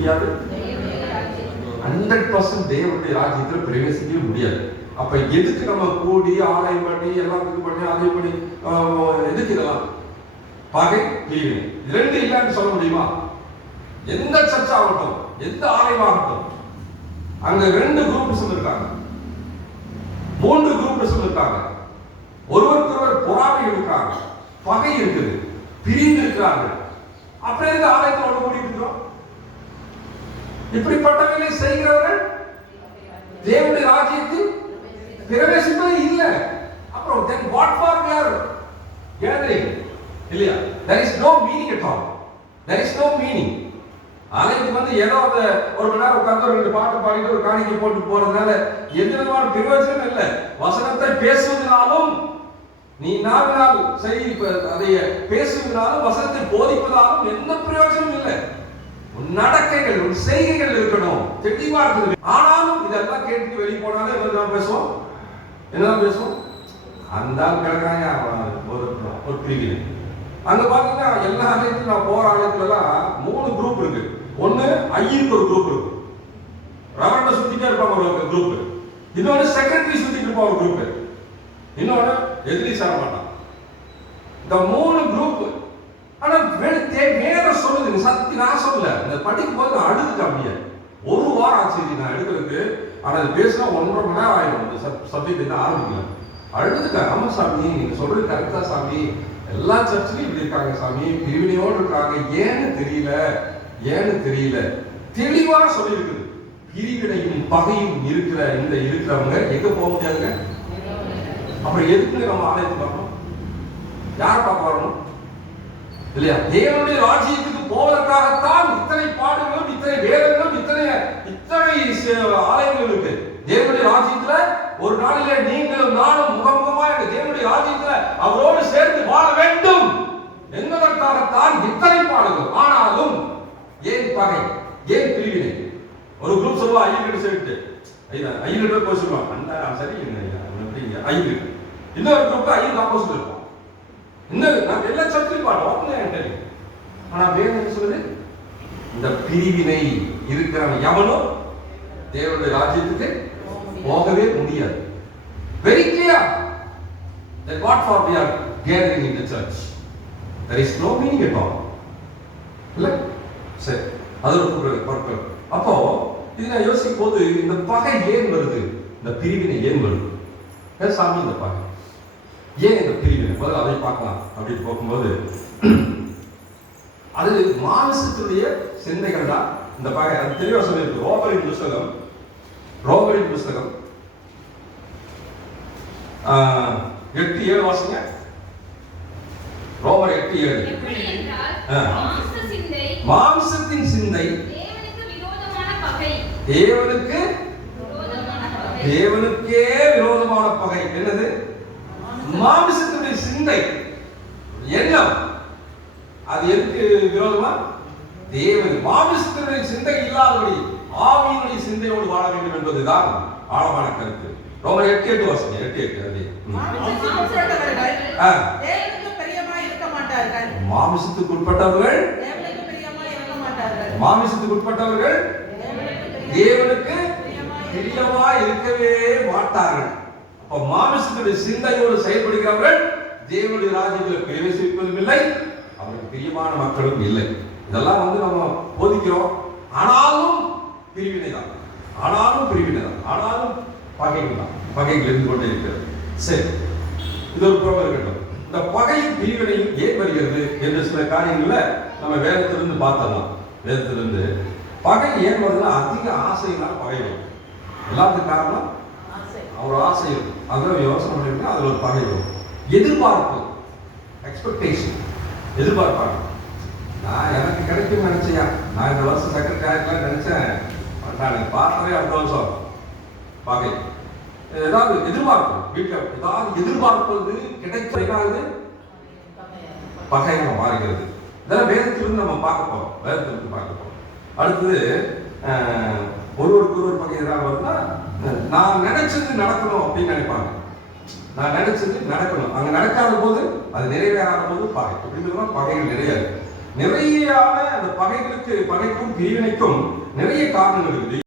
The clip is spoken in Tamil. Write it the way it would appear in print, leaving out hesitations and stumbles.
முடியாது? 100% தேவனுடைய ராஜ்யத்தில் பிரவேசிக்கவே முடியாது. அப்ப எதுக்கு நம்ம கூடி ஆலயம் பண்ணி எல்லாத்துக்கும் பண்ணி அதை பண்ணி எதுக்கு இதெல்லாம்? பகை, பிரிவினை, இரண்டு இல்லைன்னு சொல்ல முடியுமா? எந்த சர்ச் ஆகட்டும், எந்த ஆலயமாகட்டும், அங்க 2 குரூப்ஸ் இருக்காங்க, 3 குரூப்ஸ் இருக்காங்க. ஒருவருக்கொருவர் பொறாமை இருக்காங்க, பகை இருக்குது, பிரிந்து இருக்கிறார்கள். அப்படியே இந்த ஆலயத்தில் ஒன்று கூடி இருக்கிறோம். இப்படிப்பட்டவர்களை செய்கிறவர்கள் தேவனுடைய ராஜ்யத்தில் பிரவேசிப்பதே இல்லை. அப்புறம் then what for we are gathering? இல்லையா? there is no meaning at all. there is no meaning. ஆலயத்துக்கு வந்து ஏதோ அந்த ஒரு மணி நேரம் உட்கார்ந்து 2 பாட்டு பாடிட்டு ஒரு காணிக்கை போட்டு போறதுனால எந்த விதமான பிரயோஜனம் இல்லை. வசனத்தை பேசுவதனாலும், நீ நாவினால் சரி அதை பேசுவதனாலும், வசனத்தை போதிப்பதாலும் எந்த பிரயோஜனம் இல்லை. உன் நடக்கைகள், உன் செய்கைகள் இருக்கணும், தெளிவா இருக்குது. ஆனாலும் இதெல்லாம் கேட்டு வெளியே போனாலே என்னதான் பேசுவோம்? என்னதான் பேசுவோம்? அந்த கிடக்காங்க ஒரு பிரிவினை. அங்க பாத்தீங்கன்னா எல்லா ஆலயத்திலும் நான் போற ஆலயத்துல எல்லாம் 3 குரூப் இருக்கு. ஒண்ணு ஐயருக்கு ஒரு குரூப் இருக்கு, ரவண்ட சுத்திட்டே இருப்பாங்க ஒரு குரூப். இன்னொன்னு செக்ரட்டரி சுத்திட்டு இருப்பாங்க ஒரு குரூப். இன்னொன்னு எதிரி சார மாட்டான். இந்த 3 குரூப். ஆனா வேற சொல்லுது, சத்தி நான் சொல்லல. இந்த படிக்கும் போது நான் அழுதுட்டேன். அப்படியே ஒரு வாரம் ஆச்சு நான் எடுக்கிறதுக்கு. ஆனா அது பேசினா 1.5 மணி நேரம் ஆயிடும். அந்த சப்ஜெக்ட் என்ன ஆரம்பிக்கல. அழுதுட்டேன். ஆமா சாமி, நீங்க சொல்றது கரெக்டா சாமி, எல்லா சர்ச்சிலும் இப்படி இருக்காங்க சாமி, பிரிவினையோடு இருக்காங்க, ஏன்னு தெரியல, ஏன்னு தெரியல. தெளிவா சொல்லி இருக்குது. பிரிவினையும் பகையும் இருக்கிறவங்க எங்க போக முடியாதுங்க. அப்புறம் எதுக்கு நம்ம ஆலயத்துக்கு வரணும்? யார் பார்க்க வரணும்? இல்லையா? தேவனுடைய ராஜ்யத்துக்கு போவதற்காகத்தான் இத்தனை பாடுகளும், இத்தனை வேதங்களும், இத்தனை ஆலயங்கள் இருக்கு. தேவனுடைய ராஜ்யத்துல ஒரு நாளிலே நீங்களும் நானும் முகமுகமா தேவனுடைய ராஜ்யத்துல அவரோடு சேர்ந்து வாழ வேண்டும் என்பதற்காகத்தான் இத்தனை பாடுகள். ஆனாலும் ஏன் பகை, ஏன் பிரிவினை? ஒரு குரூப் சொல்லுவா ஐயர்கிட்ட சொல்லிட்டு, ஐயர்கிட்ட போய் சொல்லுவாங்க அந்த சரி ஐயர். இன்னொரு குரூப் ஐயர் ஆப்போசிட் இருப்போம். நான் எல்லா சர்ச்சையும் பாடுவோம். ஆனா வேணும் என்ன சொல்லுது? இந்த பிரிவினை இருக்கிறவன் எவனும் தேவனுடைய ராஜ்யத்துக்கு போகவே முடியாது. Very clear that what for we are gathering in the church, there is no meaning at all. இல்ல சரி, அது ஒரு பொருட்கள். அப்போ இதை நான் யோசிக்கும் போது இந்த பகை ஏன் வருது, இந்த பிரிவினை ஏன் வருது? சாமி இந்த பகை ஏன், இந்த பிரிவினை முதல்ல அதை பார்க்கலாம். அப்படின்னு பார்க்கும்போது அது மாமிசத்துடைய சிந்தைகள் தான் இந்த பகை. அது தெளிவாக சொல்லியிருக்கு. ரோமரின் புஸ்தகம் 8:7 வாசிங்க. ரோமர் 8:7. மாம்சத்தின் சிந்தை தேவனுக்கே விரோதமான பகை. என்னது? மாம்சத்துடைய சிந்தை, எண்ணம். அது எதுக்கு விரோதமா? தேவன் மாம்சத்துடைய சிந்தை இல்லாதபடி ஆவியினுடைய சிந்தையோடு வாழ வேண்டும் என்பதுதான் ஆழமான கருத்து. ரோமர் 8:8 வாசிங்க. 8:8. அது மாமிசத்துக்கு உட்பட்டவர்கள் தேவனுக்கு பிரியமா இருக்கவே மாட்டார்கள். அப்ப மாமிசத்துடைய சிந்தையோடு செயல்படுகிறவர்கள் தேவனுடைய ராஜ்யத்தில் பிரவேசிப்பதும் இல்லை, அவருக்கு பிரியமான மக்களும் இல்லை. இதெல்லாம் நம்ம போதிக்கிறோம். ஆனாலும் பிரிவினை தான், ஆனாலும் பகைகள் இருந்து கொண்டே இருக்கிறது. சரி, இது ஒரு புறம் இருக்கட்டும். இந்த பகையும் பிரிவினையும் ஏன் வருகிறது என்று சில காரியங்கள நம்ம வேதத்திலிருந்து பார்த்தலாம். வேதத்திலிருந்து பகை ஏன் வருதுன்னா அதிக ஆசையினால் பகை வரும். எல்லாத்துக்கும் காரணம் அவர் ஆசை இருக்கும். அதில் யோசனை பண்ணிருக்கா, அதில் ஒரு பகை வரும். எதிர்பார்ப்பு, எக்ஸ்பெக்டேஷன், எதிர்பார்ப்பாங்க. நான் எனக்கு கிடைக்கும் நினைச்சையா, நான் இந்த வருஷம் செகண்ட் ஆயிருக்கலாம் நினைச்சேன், எனக்கு பார்த்தவே அடுத்த வருஷம் பகை. ஏதாவது எதிர்பார்ப்பு, வீட்டில் ஏதாவது எதிர்பார்ப்பது கிடைக்கிறது பகையாக மாறுகிறது. இதெல்லாம் வேதத்திலிருந்து நம்ம பார்க்க போறோம். அடுத்தது ஒருவருக்கு ஒரு பகை எதாவது வருதுன்னா, நான் நினைச்சது நடக்கணும் அப்படின்னு நினைப்பாங்க. அங்க நடக்காத போது, அது நிறைவேறாத போது பகை. அப்படிங்கிறதுனா பகைகள் நிறையாது. நிறைய அந்த பகைக்கும் பிரிவினைக்கும் நிறைய காரணங்கள் இருக்குது.